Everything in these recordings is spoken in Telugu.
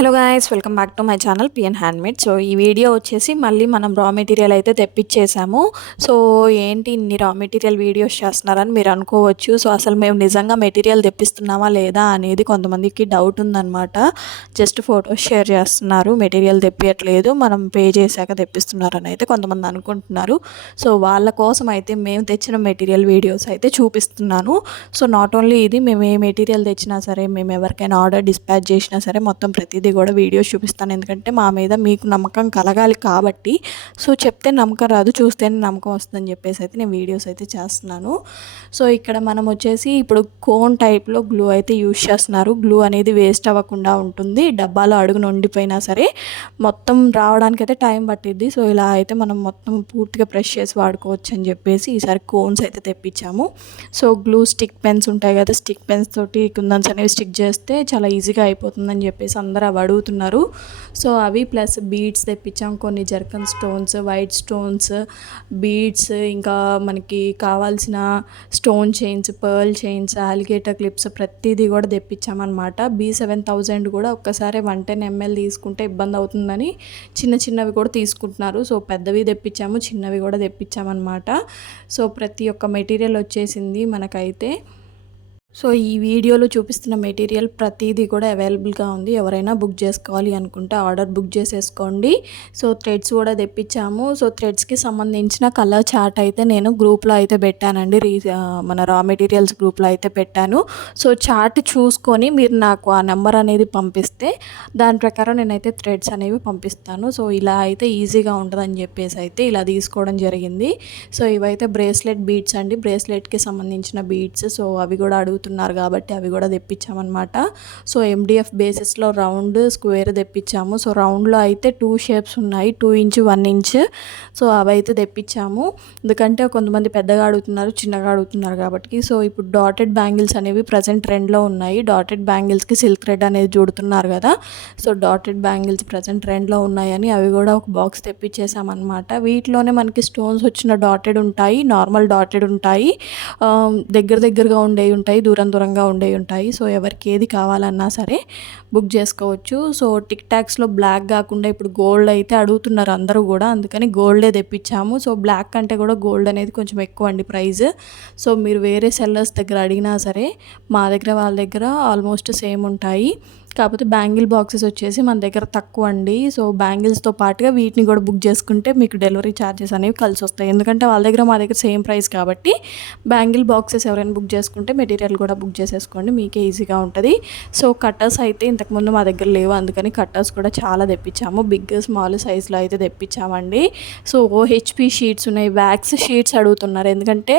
Hello guys, welcome back to my channel PN handmade. So ఈ వీడియో వచ్చేసి మళ్ళీ మనం రా మెటీరియల్ అయితే తెప్పించేసాము. సో ఏంటి ఇన్ని రా మెటీరియల్ వీడియోస్ చేస్తున్నారని మీరు అనుకోవచ్చు. సో అసలు మేము నిజంగా మెటీరియల్ తెప్పిస్తున్నామా లేదా అనేది కొంతమందికి డౌట్ ఉందన్నమాట. జస్ట్ ఫొటోస్ షేర్ చేస్తున్నారు, మెటీరియల్ తెప్పియట్లేదు, మనం పే చేశాక తెప్పిస్తున్నారని అయితే కొంతమంది అనుకుంటున్నారు. సో వాళ్ళ కోసం అయితే మేము తెచ్చిన మెటీరియల్ వీడియోస్ అయితే చూపిస్తున్నాను. సో నాట్ ఓన్లీ ఇది, మేము ఏ మెటీరియల్ తెచ్చినా సరే, మేము ఎవరికైనా ఆర్డర్ డిస్పాచ్ చేసినా సరే మొత్తం ప్రతిదీ కూడా వీడియోస్ చూపిస్తాను. ఎందుకంటే మా మీద మీకు నమ్మకం కలగాలి కాబట్టి. సో చెప్తే నమ్మకం రాదు, చూస్తేనే నమ్మకం వస్తుందని చెప్పేసి అయితే నేను వీడియోస్ అయితే చేస్తున్నాను. సో ఇక్కడ మనం వచ్చేసి ఇప్పుడు కోన్ టైప్లో గ్లూ అయితే యూజ్ చేస్తున్నారు. గ్లూ అనేది వేస్ట్ అవ్వకుండా ఉంటుంది, డబ్బాలో అడుగున ఉండిపోయినా సరే మొత్తం రావడానికి అయితే టైం పట్టిద్ది. సో ఇలా అయితే మనం మొత్తం పూర్తిగా ప్రెస్ చేసి వాడుకోవచ్చు అని చెప్పేసి ఈసారి కోన్స్ అయితే తెప్పించాము. సో గ్లూ స్టిక్ పెన్స్ ఉంటాయి కదా, స్టిక్ పెన్స్ తోటి కుందన్స్ అనేవి స్టిక్ చేస్తే చాలా ఈజీగా అయిపోతుందని చెప్పేసి అందరూ అవి అడుగుతున్నారు. సో అవి ప్లస్ బీడ్స్ తెప్పించాం, కొన్ని zircon stones, white stones, beads, ఇంకా మనకి కావాల్సిన stone chains, pearl chains, alligator clips ప్రతిదీ కూడా తెప్పించామన్నమాట. B7000 కూడా ఒక్కసారి 110 ml తీసుకుంటే ఇబ్బంది అవుతుందని చిన్న చిన్నవి కూడా తీసుకుంటున్నారు. సో పెద్దవి తెప్పించాము, చిన్నవి కూడా తెప్పించామన్నమాట. సో ప్రతి ఒక్క మెటీరియల్ వచ్చేసింది మనకైతే. సో ఈ వీడియోలో చూపిస్తున్న మెటీరియల్ ప్రతిదీ కూడా అవైలబుల్గా ఉంది. ఎవరైనా బుక్ చేసుకోవాలి అనుకుంటే ఆర్డర్ బుక్ చేసేసుకోండి. సో థ్రెడ్స్ కూడా తెప్పించాము. సో థ్రెడ్స్కి సంబంధించిన కలర్ చార్ట్ అయితే నేను గ్రూప్లో అయితే పెట్టానండి, మన రా మెటీరియల్స్ గ్రూప్లో అయితే పెట్టాను. సో చార్ట్ చూసుకొని మీరు నాకు ఆ నెంబర్ అనేది పంపిస్తే దాని ప్రకారం నేనైతే థ్రెడ్స్ అనేవి పంపిస్తాను. సో ఇలా అయితే ఈజీగా ఉంటుందని చెప్పేసి అయితే ఇలా తీసుకోవడం జరిగింది. సో ఇవైతే బ్రేస్లెట్ బీడ్స్ అండి, బ్రేస్లెట్కి సంబంధించిన బీడ్స్. సో అవి కూడా అడుగుతున్నారు కాబట్టి అవి కూడా తెప్పించామన్నమాట. సో MDF బేసిస్లో రౌండ్, స్క్వేర్ తెప్పించాము. సో రౌండ్లో అయితే 2 షేప్స్ ఉన్నాయి, 2 ఇంచ్ 1 ఇంచ్. సో అవి అయితే తెప్పించాము. ఎందుకంటే కొంతమంది పెద్దగా అడుగుతున్నారు, చిన్నగా అడుగుతున్నారు కాబట్టి. సో ఇప్పుడు డాటెడ్ బ్యాంగిల్స్ అనేవి ప్రజెంట్ ట్రెండ్లో ఉన్నాయి. డాటెడ్ బ్యాంగిల్స్కి సిల్క్ థ్రెడ్ అనేది చూడుతున్నారు కదా. సో డాటెడ్ బ్యాంగిల్స్ ప్రజెంట్ ట్రెండ్లో ఉన్నాయని అవి కూడా ఒక బాక్స్ తెప్పించేసామన్నమాట. వీటిలోనే మనకి స్టోన్స్ వచ్చిన డాటెడ్ ఉంటాయి, నార్మల్ డాటెడ్ ఉంటాయి, దగ్గరగా ఉండేవి ఉంటాయి, దూరంగా ఉండేవి ఉంటాయి. సో ఎవరికి ఏది కావాలన్నా సరే బుక్ చేసుకోవచ్చు. సో టిక్ టాక్స్లో బ్లాక్ కాకుండా ఇప్పుడు గోల్డ్ అయితే అడుగుతున్నారు అందరూ కూడా, అందుకని గోల్డే తెప్పించాము. సో బ్లాక్ కంటే కూడా గోల్డ్ అనేది కొంచెం ఎక్కువ అండి ప్రైస్. సో మీరు వేరే సెల్లర్స్ దగ్గర అడిగినా సరే మా దగ్గర వాళ్ళ దగ్గర ఆల్మోస్ట్ సేమ్ ఉంటాయి. కాకపోతే బ్యాంగిల్ బాక్సెస్ వచ్చేసి మన దగ్గర తక్కువ అండి. సో బ్యాంగిల్స్తో పాటుగా వీటిని కూడా బుక్ చేసుకుంటే మీకు డెలివరీ ఛార్జెస్ అనేవి కలిసి వస్తాయి. ఎందుకంటే వాళ్ళ దగ్గర మా దగ్గర సేమ్ ప్రైస్ కాబట్టి బ్యాంగిల్ బాక్సెస్ ఎవరైనా బుక్ చేసుకుంటే మెటీరియల్ కూడా బుక్ చేసేసుకోండి, మీకే ఈజీగా ఉంటుంది. సో కట్టర్స్ అయితే ఇంతకుముందు మా దగ్గర లేవు, అందుకని కట్టర్స్ కూడా చాలా తెప్పించాము. బిగ్ స్మాల్ సైజులో అయితే తెప్పించామండి. సో OHP షీట్స్ ఉన్నాయి, వ్యాక్స్ షీట్స్ అడుగుతున్నారు. ఎందుకంటే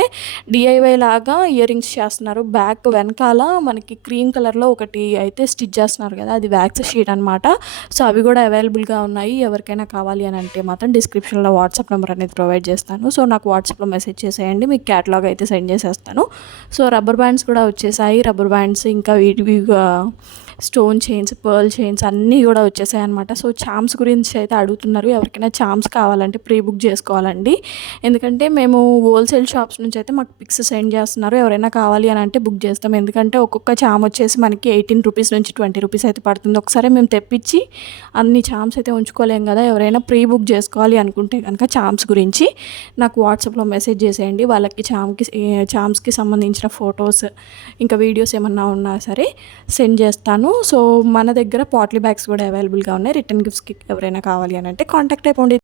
DIY లాగా ఇయర్ రింగ్స్ చేస్తున్నారు. బ్యాక్ వెనకాల మనకి క్రీమ్ కలర్లో ఒకటి అయితే స్టిచ్ చేస్తున్నారు కదా, అది వ్యాక్స్ షీట్ అనమాట. సో అవి కూడా అవైలబుల్గా ఉన్నాయి. ఎవరికైనా కావాలి అని అంటే మాత్రం డిస్క్రిప్షన్లో వాట్సాప్ నెంబర్ అనేది ప్రొవైడ్ చేస్తాను. సో నాకు వాట్సాప్లో మెసేజ్ చేసేయండి, మీకు క్యాటలాగ్ అయితే సెండ్ చేసేస్తాను. సో రబ్బర్ బ్యాండ్స్ కూడా వచ్చేసాయి. రబ్బర్ బ్యాండ్స్ ఇంకా వీటివి స్టోన్ చైన్స్, పర్ల్ చైన్స్ అన్నీ కూడా వచ్చేసాయి అనమాట. సో చామ్స్ గురించి అయితే అడుగుతున్నారు. ఎవరికైనా చామ్స్ కావాలంటే ప్రీ బుక్ చేసుకోవాలండి. ఎందుకంటే మేము హోల్సేల్ షాప్స్ నుంచి అయితే మాకు పిక్స్ సెండ్ చేస్తున్నారు. ఎవరైనా కావాలి అని అంటే బుక్ చేస్తాం. ఎందుకంటే ఒక్కొక్క చామ్ వచ్చేసి మనకి 18 రూపీస్ నుంచి 20 రూపీస్ అయితే పడుతుంది. ఒకసారి మేము తెప్పించి అన్ని చామ్స్ అయితే ఉంచుకోలేం కదా. ఎవరైనా ప్రీ బుక్ చేసుకోవాలి అనుకుంటే కనుక చామ్స్ గురించి నాకు వాట్సాప్లో మెసేజ్ చేసేయండి. వాళ్ళకి చామ్స్కి సంబంధించిన ఫొటోస్ ఇంకా వీడియోస్ ఏమన్నా ఉన్నా సరే సెండ్ చేస్తాను. సో మన దగ్గర పాట్లీ బ్యాగ్స్ కూడా అవైలబుల్గా ఉన్నాయి. రిటర్న్ గిఫ్ట్స్కి ఎవరైనా కావాలి అని అంటే కాంటాక్ట్ అయిపోండి.